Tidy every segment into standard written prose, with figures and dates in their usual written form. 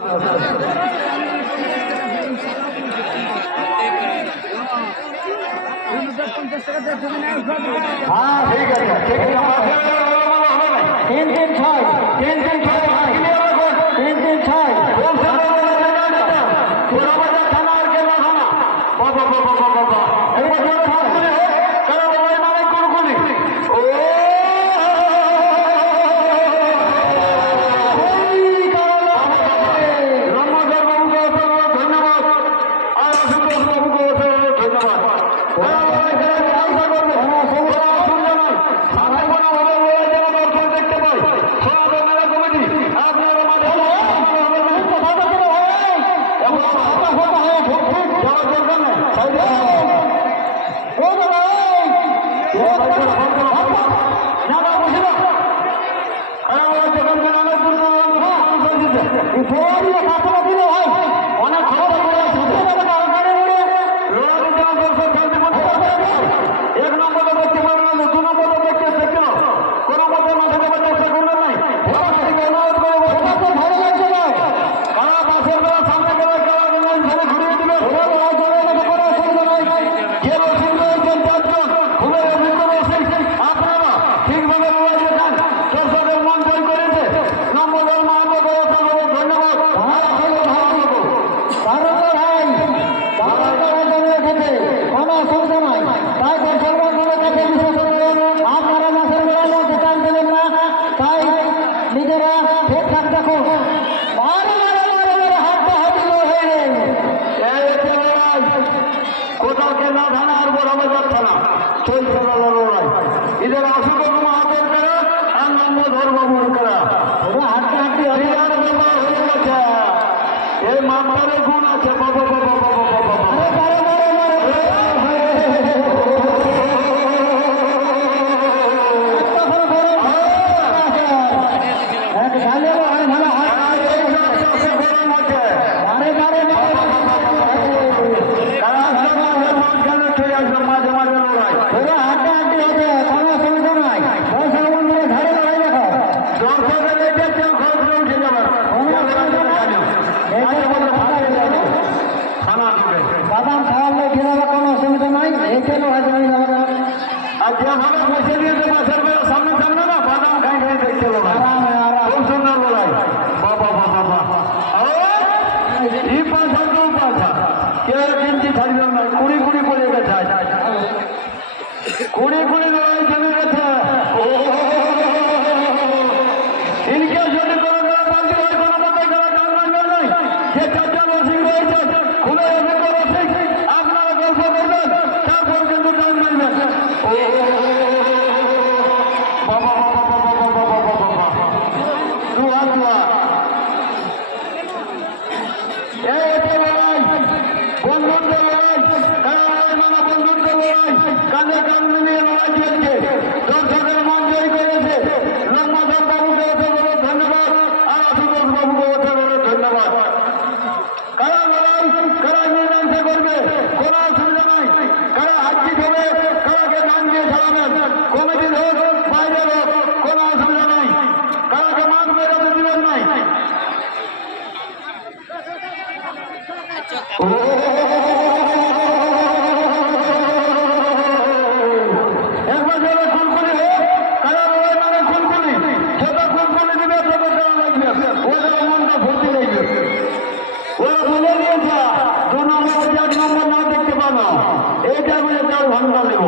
হ্যাঁ ঠিক আছে ঠিক আছে 3-3-6 3-3-6 3-3-6 থানা আর কেনা থানা বাবা বাবা বাবা একবার অনেক এক নম্বরে দেখতে পারবে না, 2 নম্বরে দেখতে দেখো কোনো মতে মাথা দেওয়ার চেষ্টা করবে নাই। ভালো লাগছে না কারা বাসের বেলা সামনে গেলে কারা ধরে ঘুরিয়ে দিবে কোনো অসুবিধা নাই। যে রসিদ রয়েছেন 4 জন খুবই অভিজ্ঞ রসিদ, আপনারা ঠিকভাবে লড়াই দেখান। দর্শকের মন জয় করেছে নম্বরের মহান ধন্যবাদ। কোনো অসুবিধা নাই, তাই দর্শকরা কাছে বিশেষ করে আপনারা মাসের বেলা দোকান দেবেন না, তাই নিজেরা ঠিকঠাক দেখুন। কোথাও কেনা থানা আর বড় যাচ্ছে না, চলছে লড়াই। এদের অসুখ হাতের করা আর নম্বর ধর্মমূল করা হাঁটতে হাঁটতে হরিয়ার ব্যাপার হয়ে গেছে। এই মাথারে গুণ আছে বাবা বাবা বাবা বাবা মাঝে মাঝে লড়াই হাঁটা হাঁটি হবে, কোনো অসুবিধা নাই। দর্শকের কেউ খরচ উঠে যাবে, বাদাম খাওয়ালে উঠে যাবে, কোনো অসুবিধা নাই। এইটা লড়াই চলে যাবে। আর যেভাবে বসে দিয়েছে মাছের বেলা সামনে সামনে না, বাদাম খাই খাই দেখতে লড়াই, খুব সুন্দর লড়াই বাবা বাবা বাবা। এই পাশা দু পাশা কেউ কিনছি থাকবে না, 20 পড়ে গেছে, 20 লড়াই চলে গেছে। ইনকে যদি কোনো পাল্টি হয় কোনো মতে খেলা গান মানবে নাই। যে 4জন রসিক রয়েছে খুবই অভিজ্ঞ রসিক, আপনারা গল্প করবেন তারপর কিন্তু গান মানবেন। বাবা বাবা বাবা বাবা বাবা বাবা দুয়া দুয়া এইটা লড়াই, বন্ধুত্ব লড়াই, বন্ধুত্ব লড়াই, কাঁধে কাঁধ মিলিয়ে লড়াই চলছে। দর্শকের মন জয় করেছে রঙ্গধর বাবুকে অসংখ্য ধন্যবাদ আর আশুতোষ বাবুকে অসংখ্য ধন্যবাদ। কারা লড়াই কারা মীমাংসা করবে কোনো অসুবিধা নাই। কারা হাতজিত হবে, কারাকে গান দিয়ে চালাবেন, কমিটির হোক বাইরের হোক কোনো অসুবিধা নাই। কারাকে মাঠ বেরোতে দিবেন নাই। একবার যারা খুলখুলি হোক, কারা লড়াই মানে খুলখুলি, যত খুলখুলি দিবে তত কেনা লাগবে, ওদের মনটা ভর্তি লাগবে। ওরা বলে দিয়েছে 2 নম্বর 1 নম্বর না দেখতে পাবো, এইটা বলে 4 ঘন্টা নেব।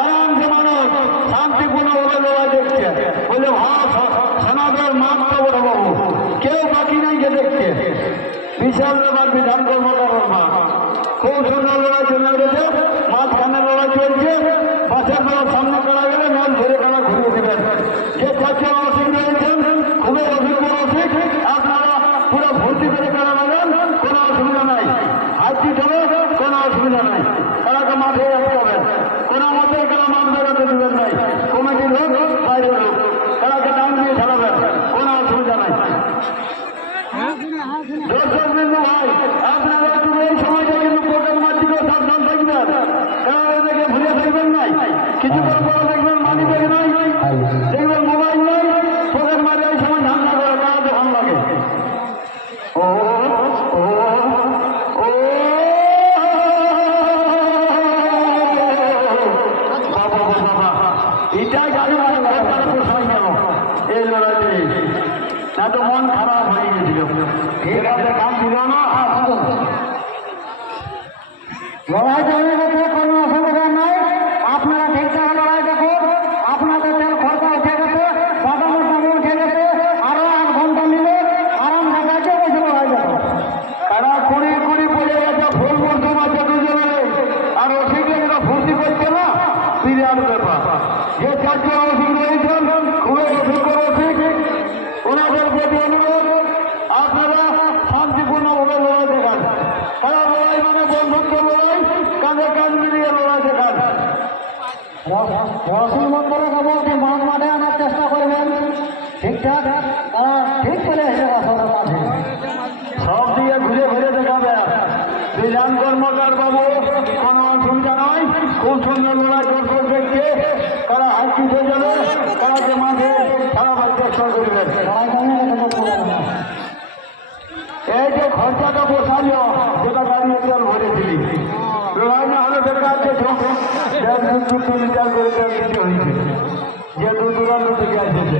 আরামসে মানুষ শান্তিপূর্ণভাবে লড়াই দেখছে, বলে সনাতন মাঠটা বড় বাবু কেউ বাকি নাই কে দেখছে। বিশাল ব্যাপার বিধান কর্মকার মা, খুব সুন্দর লড়াই চলে গেছে। মাঝখানে লড়াই চলছে, বাসের বেলার সামনে করা গেলে ম্যাচ ধরে খেলা ঘুরিয়ে দেবেন। যে 4 জন রসিক রয়েছেন খুবই অভিজ্ঞ রসিক, আপনারা পুরো ভর্তি করে খেলা নেবেন, কোনো অসুবিধা নাই। হাতজিত হবে কোনো অসুবিধা নাই। খেলাকে মাঠে রাখতে হবে, কোনো মতে খেলা মাঠ বেরোতে দেবেন নাই। কমিটির হোক বাইরের হোক খেলাকে টান দিয়ে খেলাবেন, কোনো অসুবিধা নাই। দর্শক বিন্দু ভাই, আপনারা এই সময়টা কিন্তু পোকের মাটিকে সাবধান থাকবেন, খেলা দেখে ভুলে থাকবেন নাই। কিছুক্ষণ পরে দেখবেন মাটি দেখে নাই, দেখবেন মোবাইল নাই, পোকের মাঠে এই সময় ধান্দা করে বেড়াতে ভালো লাগে। ঠিক আছে কাম ছিল না লড়াই জমিয়ে গেছে, কোনো অসুবিধা নাই। আপনারা ঠিকঠাক লড়াই দেখুন। আপনাদের তেল খরচা উঠে গেছে, বাদামের দাম উঠে গেছে, আরো 8 ঘন্টা নিলে আরাম দেখাচ্ছে, বসে লড়াই দেখো। তারা কুড়ি কুড়ি পড়ে গেছে, ফুল মরশুম আছে দুজনে, আর রসিকে যেটা ফুর্তি করছে না, বিরাট ব্যাপার। যে চারজন রসিক রয়েছেন খুবই অভিজ্ঞ রসিক, ওনাদের প্রতি অনুরোধ আপনারা শান্তিপূর্ণভাবে লড়াই দেখান। তারা লড়াই মানে বন্ধুত্ব লড়াই, কাঁধে কাঁধ মিলিয়ে লড়াই দেখান। রসিক বন্ধুরা বলছে মাঠ মাঠে আনার চেষ্টা করবেন, ঠিকঠাক তারা ঠিক চলে এসে আছে। সব দিয়ে ঘুরে ঘুরে দেখাবে। বিধান কর্মকার বাবু কোনো অসুবিধা নয়, খুব সুন্দর লড়াই দর্শক দেখছে, তারা হাঁচি হয়ে যাবে, তারা যে মাঝে সারাবার চেষ্টা করবেন। লড়াই জমিয়ে গেছে, পুরো না। এই যে খরচাটা বসাল যেটা গাড়ি তেল ভরেছিলি, লড়াই না হলে বেকার যে লিটার করে তেল দিতে হয়েছে, যে দূর দূরান্ত থেকে আসছে।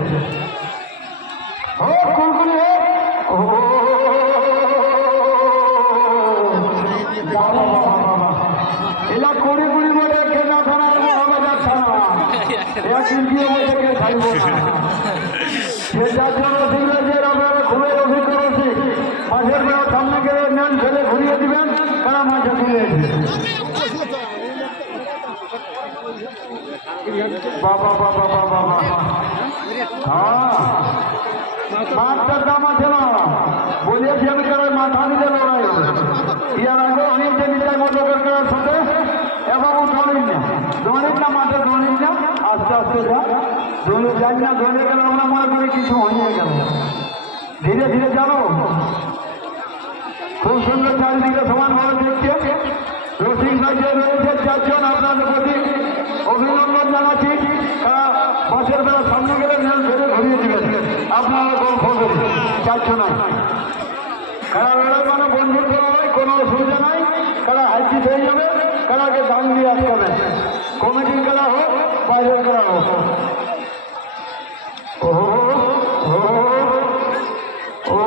ও কুলকুলি ও এলা কুড়ি কুড়ি বলে কেনা থানা হবে যাচ্ছে না, একদিন দিয়ে বলে কে খাইব না। যে চারজন রসিকরা যে আপনারা খুবই অভিজ্ঞ রসিক, মাঝের বেলা সামনে গেলে নেন ফেলে ঘুরিয়ে দিবেন, তারা মাঝে ফিরে আসবে। বাবা বাবা বাবা বাবা, হ্যাঁ মাঠটার দাম আছে না, বলিয়েছি আমি কারণ মাথা নিতে লড়াই হবে। ইয়ার আগে অনেকটা নিজের মতো করার সাথে এবং দৌড়িন না, দৌড়িন না, মাঠে দৌড়িন না, আস্তে আস্তে যা দৌড়ে যাই না, দৌড়ে গেলে আমরা মনে করি কিছু হয়ে গেল, ধীরে ধীরে জানো। খুব সুন্দর চারিদিকে সমানভাবে দেখছে। রসিক রাজ্যে রয়েছে চারজন, আপনাদের প্রতি অভিনন্দন জানাচ্ছি। বাসের বেলা সামনে গেলে নেল ফেলে ঘুরিয়ে দিবেন, আপনারা গল্প করবেন চারজন। কারা লড়াই মানে বন্ধুত্ব লড়াই, কোনো অসুবিধা নাই। কারা হাইটি হয়ে যাবে, কারাকে দাম দিয়ে আটকাবেন, কমিটির খেলা হোক, বাইরের খেলা হোক। ও ও ও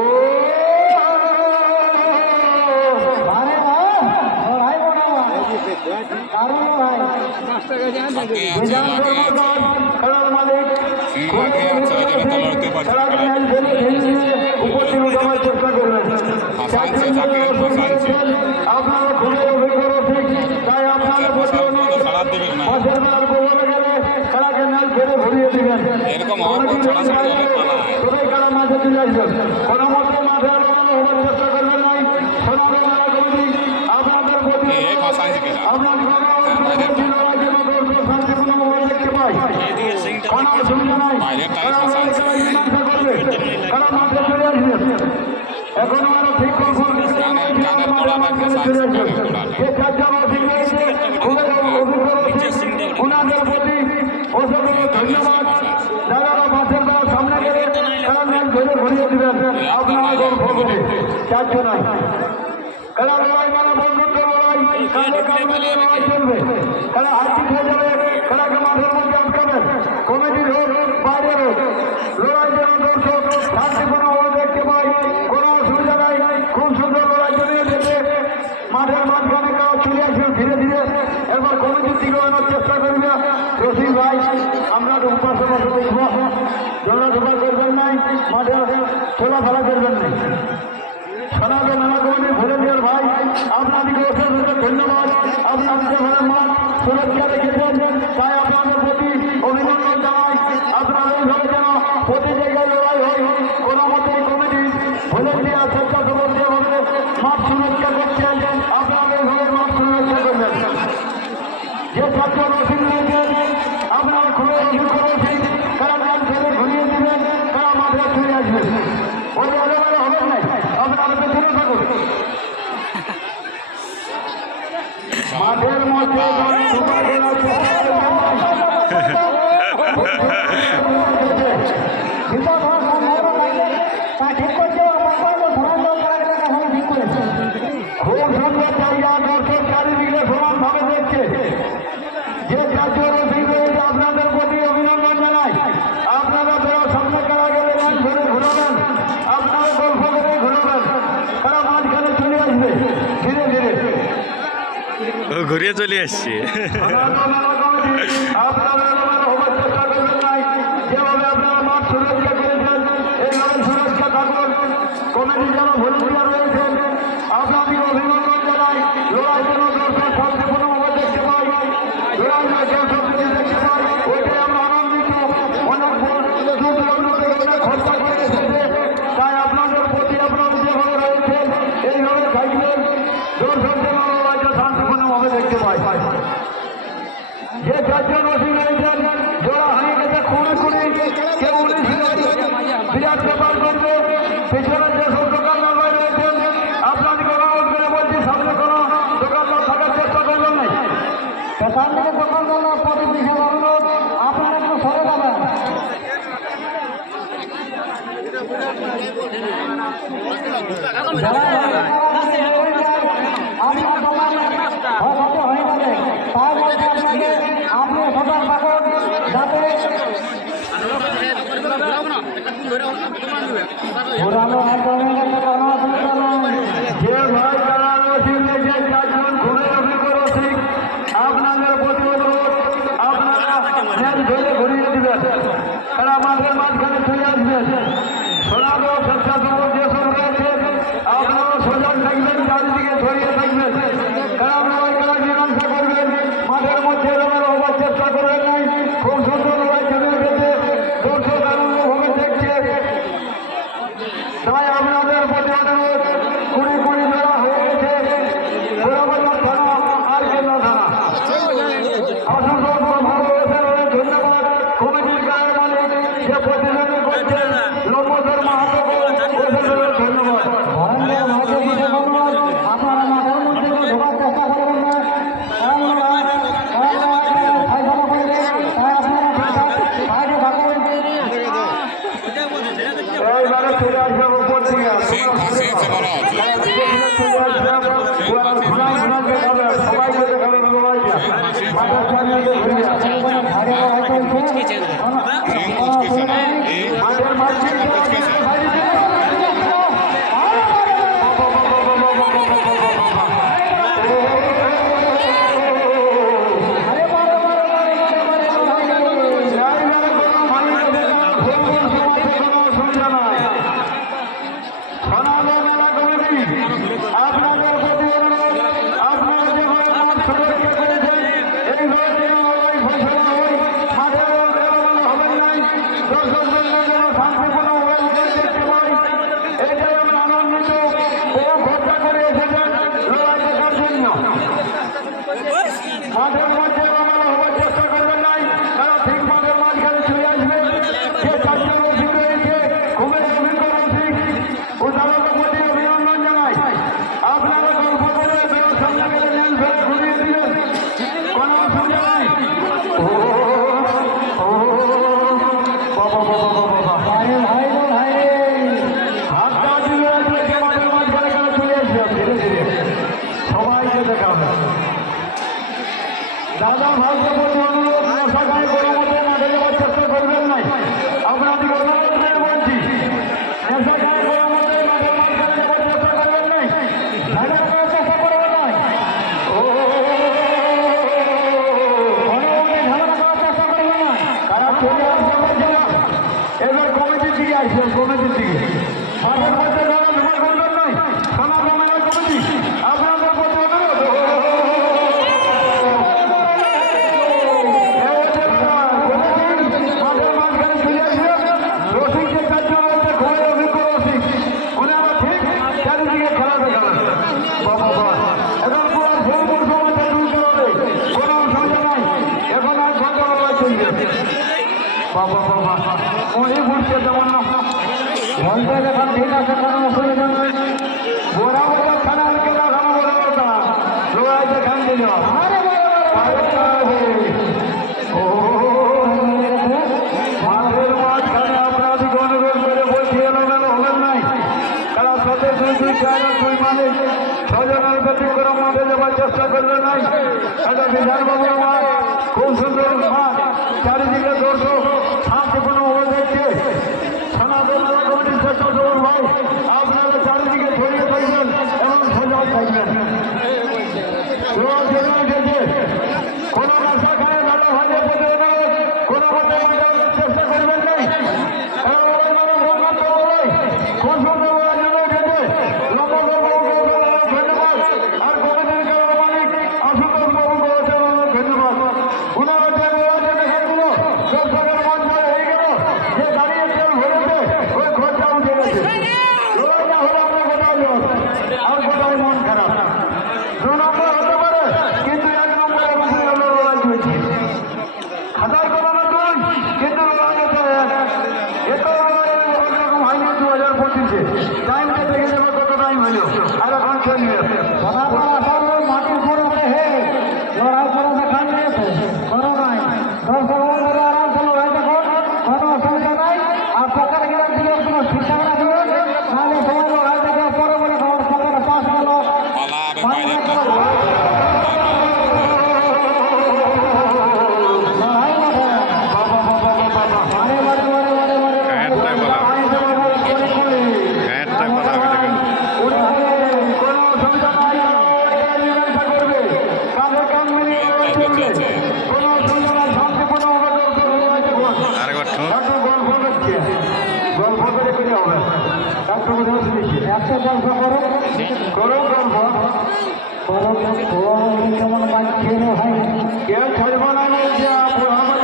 খেলার মালিক উপস্থিত হওয়ার চেষ্টা করবেন। আপনারা খুবই অভিজ্ঞ রসিক, তাই আপনাদের প্রতি মাঝের বেলার বলে গেলে খেলাকে নেল ফেলে ঘুরিয়ে দিবেন। সবাই খেলা মাঝে চলে আসবেন, কোনো মধ্যে মাঠে হওয়ার চেষ্টা করবেন নাই। আপনাদের প্রতি আপনাদের দেখতে পাই, কোনো অসুবিধা নাই। কারা মাঠে চলে আসবেন, এখনো আরো ঠিক করবেন। যে চারজন অধিক রয়েছে ওনাদের প্রতি অসংখ্য ধন্যবাদ। যারা মাঠের দ্বারা সামনে গেলে তারা নেট ধরে ঘুরিয়ে দিবেন, আপনারা গল্প করে চারজন কারা লড়াই মানে বন্ধুত্ব লড়াই, কাঁধে কাঁধ মিলিয়ে লড়াই চলবে। কারা হাঁটি হয়ে যাবে, কারাকে মাঠের মধ্যে আটকাবেন, কমিটির হোক বাইরের হোক, লড়াই যেন দর্শক শান্তিপূর্ণভাবে দেখতে পাই, কোনো অসুবিধা নাই। খুব সুন্দর লড়াই জড়িয়ে যেতে মাঠের মাঝখানে কাউ চলে আসবে ধীরে ধীরে। এবার কমিটির দিকে আনার চেষ্টা করবে। রসিক ভাই আমরা উপাসে বসে দেখব, দৌড়াধুপা করবেন নাই, মাঠে চলাফেরা করবেন নাই। সনাতন নানা কমিটির ভলেন্টিয়ার ভাই আপনাদেরকে অসংখ্য ধন্যবাদ। আপনাদের ঘরের মাঠ সুরক্ষা রেখেছেন, তাই আপনাদের প্রতি অভিনন্দন জানাই। আপনারা এইভাবে যেন প্রতি জায়গায় লড়াই হয়, কোনো মতেই কমিটি ভলেন্টিয়ার স্বেচ্ছাসেবকভাবে মাঠ সুরক্ষা করছেন, আপনারা এইভাবে মাঠ সুরক্ষা করবেন। যে ছাত্র রসিক রয়েছেন আপনারা খুবই অভিজ্ঞ রসিক, তারা নাম ফেলে ঘুরিয়ে দিবেন, তারা মাঠে চলে আসবেন। ওই এলোমেলো হবেন নাই, আপনারা পেছনে থাকুন। মাঠের মধ্যে খুব ধীরে ধীরে ও ঘুরিয়ে চলে আসছে। আপনারা হবার চেষ্টা করবেন নাই, যেভাবে আপনারা মাঠ সুরক্ষা করেছেন এইভাবে সুরক্ষা থাকুন। কমিটি যারা ভলেন্টিয়ার রয়েছেন আপনাদের অভিনন্দন জানাই। লড়াই যেন দর্শক শান্তিপূর্ণভাবে দেখতে পাই, লড়াই দর্শক যদি দেখতে পাই ওইটাই আমরা আনন্দিত। অনেক দূর দূরান্ত থেকে অনেক খরচা করে এসেছে, তাই আপনাদের প্রতি আপনারা যেভাবে রয়েছেন এইভাবে থাকবেন, দর্শক যেন লড়াইটা শান্তিপূর্ণভাবে দেখতে পাই। যে চারজন ওসি রয়েছেন জোড়া হারিয়ে গেছে খুঁড়ে খুঁড়ে, কেউ বিরাট ব্যাপার করবে। পেছনে যেসব দোকানদার রয়েছেন আপনাদেরকে অনুরোধ করে বলছি সামনে কোনো দোকানদার থাকার চেষ্টা করবেন নাই। পেছন থেকে দোকানদার প্রতি বিশেষ অনুরোধ, আপনারা একটু সরে যাবেন। যে ভাই যারা ওসি রয়েছেন চারজন খুঁড়ে অভিজ্ঞ ওসি, আপনাদের প্রতি অনুরোধ আপনারা ধ্যান ধরে ঘুরিয়ে দিবেন, তারা আমাদের মাঝখানে চলে আসবেন। সোনাদহ স্বেচ্ছাসেবক যেসব রয়েছে আপনারা সজাগ থাকবেন, চারিদিকে ছড়িয়ে থাকবেন, কারা লড়াই করার মীমাংসা করবেন। মাঠের মধ্যে এলোমেলো হবার চেষ্টা করবেন নাই। খুব সুন্দর লড়াই চলে গেছে, দর্শক আনন্দভাবে দেখছে, তাই আপনাদের প্রতি অনুরোধ। কুড়ি কুড়ি জোড়া হয়ে গেছে গোলাবাজার থানা আর কেন্দ্র থানা। অসংখ্য ভালোবাসা রয়েছে, ধন্যবাদ কমিটির গায়ের মালিক যে প্রতিযোগী করছেন লম্বধর মাহাতো, ধন্যবাদ। আপনারা মাঠের মধ্যে ঢোকার চেষ্টা করবেন না, এইবারে চলে আসবে উপর থেকে সবাইকে দেখাবে মাঠের সামনে মাঠের মাঝে আপনাদের প্রতি অনুরোধ, আপনারা যেভাবে মাঠ সুরক্ষা করেছেন এইভাবে যেন লড়াই ফসলা হয়, মাঠের এলোমেলো হবেন নাই, দর্শকদের যেন শান্তিপূর্ণভাবে দেখতে পাই, এটাই আমরা আনন্দিত। বহু খরচা করে এসেছেন লড়াই দেখার জন্য। মাঠের মধ্যে এলোমেলো হবার চেষ্টা করবেন নাই, তারা ঠিক মাঠের মাঝখানে চলে আসবেন। যে চারজন ওসি রয়েছে খুবই অভিজ্ঞ ওসি, ওনাদের প্রতি অভিনন্দন জানাই। আপনারা গল্প করে বেরোর সামনে গেলে নেন ফেলে ঘুরিয়ে দিবেন, কোনো অসুবিধা নাই। হাতটা দিলে মাঠের মাঝখানে গেলে চলে আসবে ধীরে ধীরে, সবাইকে দেখাবে। দাদা ভাইকে প্রতি অনুরোধ, মশা গায়ে কোনো মতে মাঠে যাওয়ার চেষ্টা করবেন নাই। আপনাদের অনুরোধ করে বলছি, মশা গায়ে কোনো মতে মাঠের মাঝখানে যাওয়ার চেষ্টা করবেন নাই, ঝাড়া করার চেষ্টা করবেন নাই, ঝামেলা করার চেষ্টা করবেন না। তারা চলে আসবে বলছে না। এবার কমিটির দিকে আসবে, কমিটির দিকে মাঠের মধ্যে যারা বিমান করবেন নাই, থানা কমিটির কমিটি আপনাদের প্রতি অনুরোধ। মাঠের মাঝখানে চলে আসবে, রসিক যে চারজন রয়েছে খুবই অভিজ্ঞ রসিক, ওনারা ঠিক চারিদিকে খেলা দেখাবেন। এখন পুরো ভোর সময়টা তুলতে হবে, কোনো অসুবিধা নাই। এখন আর ঘন্টা লড়াই চলবে। ওই বুঝতে তেমন না, ঘন্টা যখন ঠিক আছে কোনো অসুবিধা নেই। বরাবর থানা থেকে লাগানো বরাবরটা লড়াই দেখান দিল। মাঠের মাঝখানে আপনাদেরকে অনুরোধ করে বলছি এলোমেলো হবেন নাই, তারা সাথে দুই দুই চার দুই মালিক ছজনের ব্যতিক্রম মাঠে যাওয়ার চেষ্টা করবে নাই। এটা বিধানবাবুর মাঠ, খুব সুন্দর মাঠ, চারিদিকে দর্শক শান্তিপূর্ণ হয়ে দেখছে। সনাতন কমিটির স্বেচ্ছাসেবক ভাই আপনারা চারিদিকে ছড়িয়ে থাকবেন এবং সজাগ থাকবেন। আর এখন চলবে সকালবেলা সব মাটির পড়াতে হে লড়াই করে দেখান দিয়েছে কোনো নাই 10 সেকেন্ড ধরে আরাম চলো ভাই দেখো কোনো অসুবিধা নাই আর পকেট গেলে দিলে কোনো ঠিকঠাক রাখবে নাহলে সবাই লড়াই থেকে পরে বলে তোমার পকেটে পাস গেল একটা গল্প করো করো গল্প কেমন বাচ্চা হয় কেউ ছাড়বো না বলছে